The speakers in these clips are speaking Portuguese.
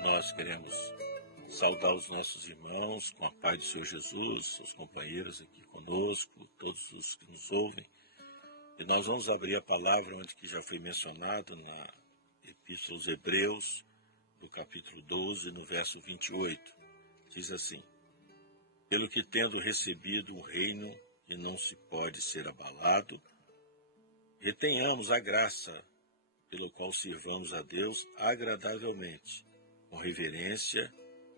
nós queremos saudar os nossos irmãos com a paz do Senhor Jesus, seus companheiros aqui conosco, todos os que nos ouvem. E nós vamos abrir a palavra onde que já foi mencionado na Epístola aos Hebreus, no capítulo 12, no verso 28. Diz assim: pelo que tendo recebido um reino que não se pode ser abalado, retenhamos a graça pelo qual sirvamos a Deus agradavelmente, com reverência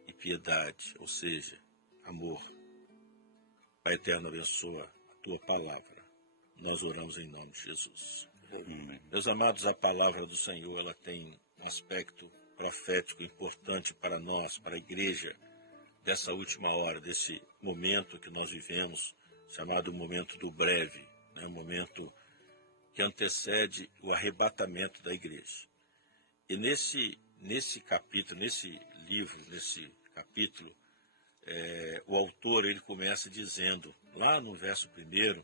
e piedade, ou seja, amor. Pai eterno, abençoa a tua palavra. Nós oramos em nome de Jesus. Meus amados, a palavra do Senhor, ela tem um aspecto profético importante para nós, para a igreja, dessa última hora, desse momento que nós vivemos, chamado momento do breve, um momento que antecede o arrebatamento da igreja. E nesse capítulo, nesse livro, nesse capítulo, o autor ele começa dizendo, lá no verso 1,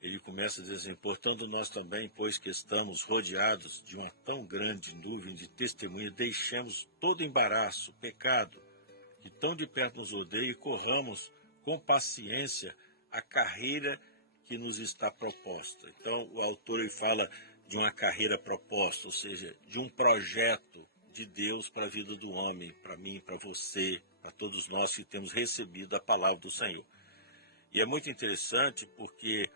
ele começa dizendo: portanto nós também, pois que estamos rodeados de uma tão grande nuvem de testemunhas, deixemos todo embaraço, pecado, que tão de perto nos odeia, e corramos com paciência a carreira que nos está proposta. Então o autor ele fala de uma carreira proposta, ou seja, de um projeto de Deus para a vida do homem, para mim, para você, para todos nós que temos recebido a palavra do Senhor. E é muito interessante porque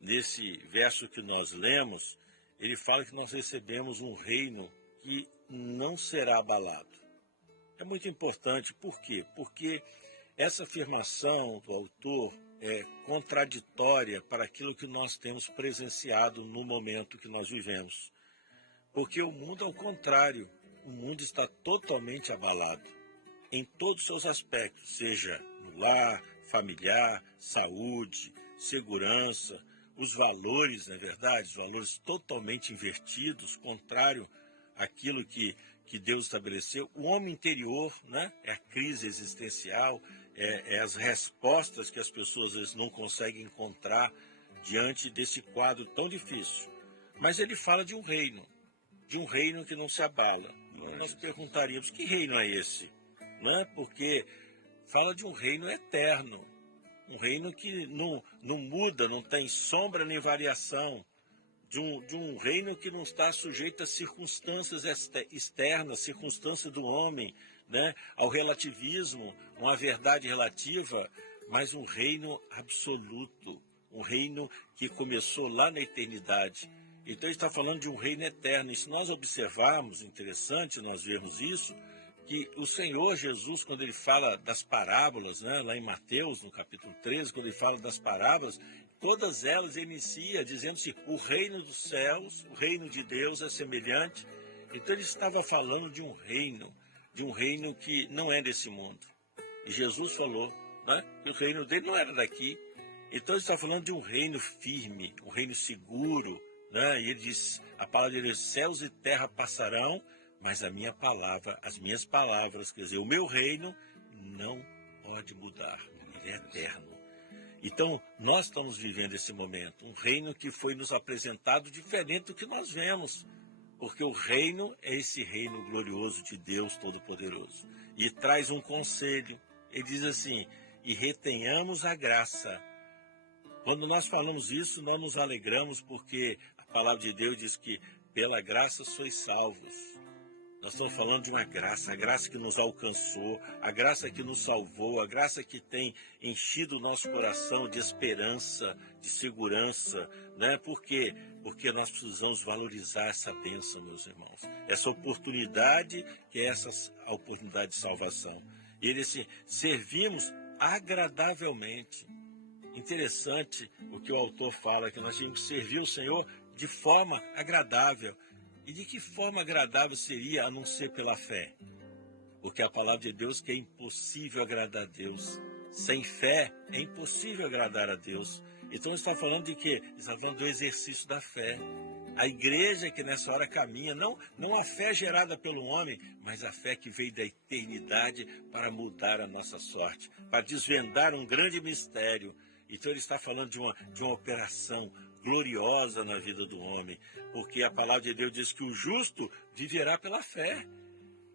nesse verso que nós lemos, ele fala que nós recebemos um reino que não será abalado. É muito importante, por quê? Porque essa afirmação do autor é contraditória para aquilo que nós temos presenciado no momento que nós vivemos. Porque o mundo é o contrário, o mundo está totalmente abalado, em todos os seus aspectos, seja no lar, familiar, saúde, segurança, os valores, não é verdade? Os valores totalmente invertidos, contrário àquilo que Deus estabeleceu. O homem interior, né? É a crise existencial, é as respostas que as pessoas às vezes não conseguem encontrar diante desse quadro tão difícil. Mas ele fala de um reino que não se abala. Então nós perguntaríamos, que reino é esse? Não é? Porque fala de um reino eterno, um reino que não muda, não tem sombra nem variação, de um reino que não está sujeito a circunstâncias externas, circunstâncias do homem, né? Ao relativismo, uma verdade relativa, mas um reino absoluto, um reino que começou lá na eternidade. Então ele está falando de um reino eterno. E se nós observarmos, interessante nós vermos isso, que o Senhor Jesus, quando ele fala das parábolas, né, lá em Mateus, no capítulo 13, quando ele fala das parábolas, todas elas inicia dizendo assim: o reino dos céus, o reino de Deus é semelhante. Então ele estava falando de um reino que não é desse mundo. E Jesus falou, né, que o reino dele não era daqui. Então ele está falando de um reino firme, um reino seguro, né? E ele diz, a palavra de Deus: céus e terra passarão, mas a minha palavra, as minhas palavras, quer dizer, o meu reino não pode mudar, ele é eterno. Então, nós estamos vivendo esse momento, um reino que foi nos apresentado diferente do que nós vemos, porque o reino é esse reino glorioso de Deus Todo-Poderoso. E traz um conselho, ele diz assim: e retenhamos a graça. Quando nós falamos isso, nós nos alegramos, porque a palavra de Deus diz que pela graça sois salvos. Nós estamos falando de uma graça, a graça que nos alcançou, a graça que nos salvou, a graça que tem enchido o nosso coração de esperança, de segurança, né? Por quê? Porque nós precisamos valorizar essa bênção, meus irmãos. Essa oportunidade, que é a oportunidade de salvação. E ele assim: servimos agradavelmente. Interessante o que o autor fala, que nós temos que servir o Senhor de forma agradável. E de que forma agradável seria a não ser pela fé? Porque a palavra de Deus que é impossível agradar a Deus. Sem fé é impossível agradar a Deus. Então ele está falando de quê? Ele está falando do exercício da fé. A igreja que nessa hora caminha, não a fé gerada pelo homem, mas a fé que veio da eternidade para mudar a nossa sorte, para desvendar um grande mistério. Então ele está falando de uma operação gloriosa na vida do homem, porque a palavra de Deus diz que o justo viverá pela fé.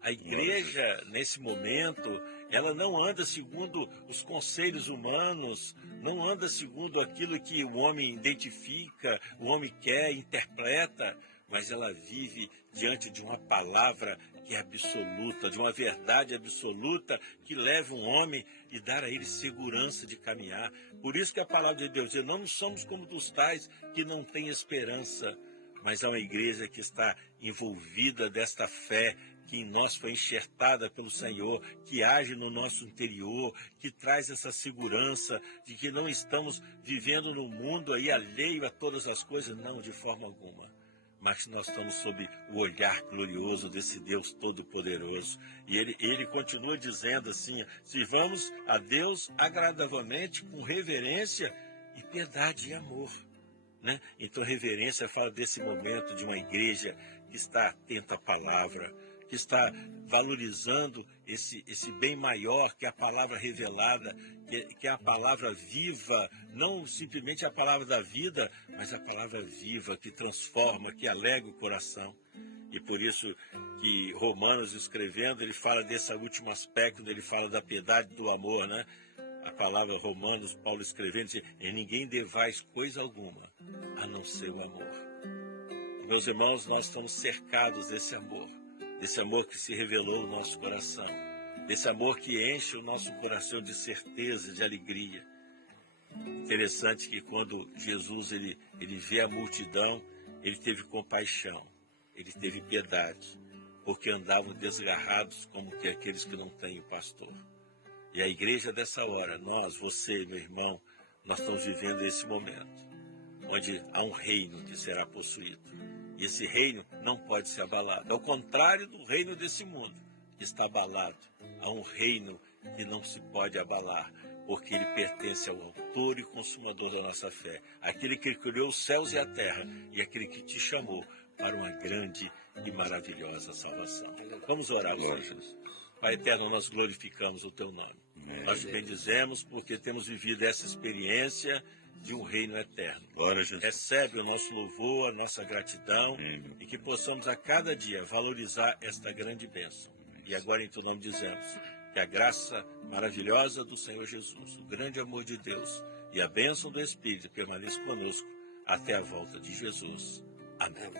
A igreja, nesse momento, ela não anda segundo os conselhos humanos, não anda segundo aquilo que o homem identifica, o homem quer, interpreta, mas ela vive diante de uma palavra que é absoluta, de uma verdade absoluta que leva um homem e dá a ele segurança de caminhar. Por isso que a palavra de Deus diz: não somos como dos tais que não têm esperança, mas é uma igreja que está envolvida desta fé que em nós foi enxertada pelo Senhor, que age no nosso interior, que traz essa segurança de que não estamos vivendo no mundo aí alheio a todas as coisas, não, de forma alguma. Mas nós estamos sob o olhar glorioso desse Deus Todo-Poderoso. E ele continua dizendo assim: sirvamos a Deus agradavelmente, com reverência e piedade e amor. Né? Então, reverência fala desse momento de uma igreja que está atenta à palavra, que está valorizando esse bem maior que é a palavra revelada, que é a palavra viva, não simplesmente a palavra da vida, mas a palavra viva que transforma, que alegra o coração. E por isso que Romanos, escrevendo, ele fala desse último aspecto, ele fala da piedade e do amor, né? A palavra Romanos, Paulo escrevendo, diz: em ninguém devais coisa alguma, a não ser o amor. Meus irmãos, nós estamos cercados desse amor que se revelou no nosso coração, desse amor que enche o nosso coração de certeza, de alegria. Interessante que quando Jesus ele vê a multidão, ele teve compaixão, ele teve piedade, porque andavam desgarrados como que aqueles que não têm o pastor. E a igreja dessa hora, nós, você, meu irmão, nós estamos vivendo esse momento, onde há um reino que será possuído. E esse reino não pode ser abalado. Ao contrário do reino desse mundo, que está abalado. Há um reino que não se pode abalar, porque ele pertence ao autor e consumador da nossa fé. Aquele que criou os céus e a terra, e aquele que te chamou para uma grande e maravilhosa salvação. Vamos orar, Jesus. Pai eterno, nós glorificamos o teu nome. Nós te bendizemos porque temos vivido essa experiência de um reino eterno. Recebe o nosso louvor, a nossa gratidão, e que possamos a cada dia valorizar esta grande bênção. E agora em teu nome dizemos que a graça maravilhosa do Senhor Jesus, o grande amor de Deus e a bênção do Espírito permaneça conosco até a volta de Jesus. Amém.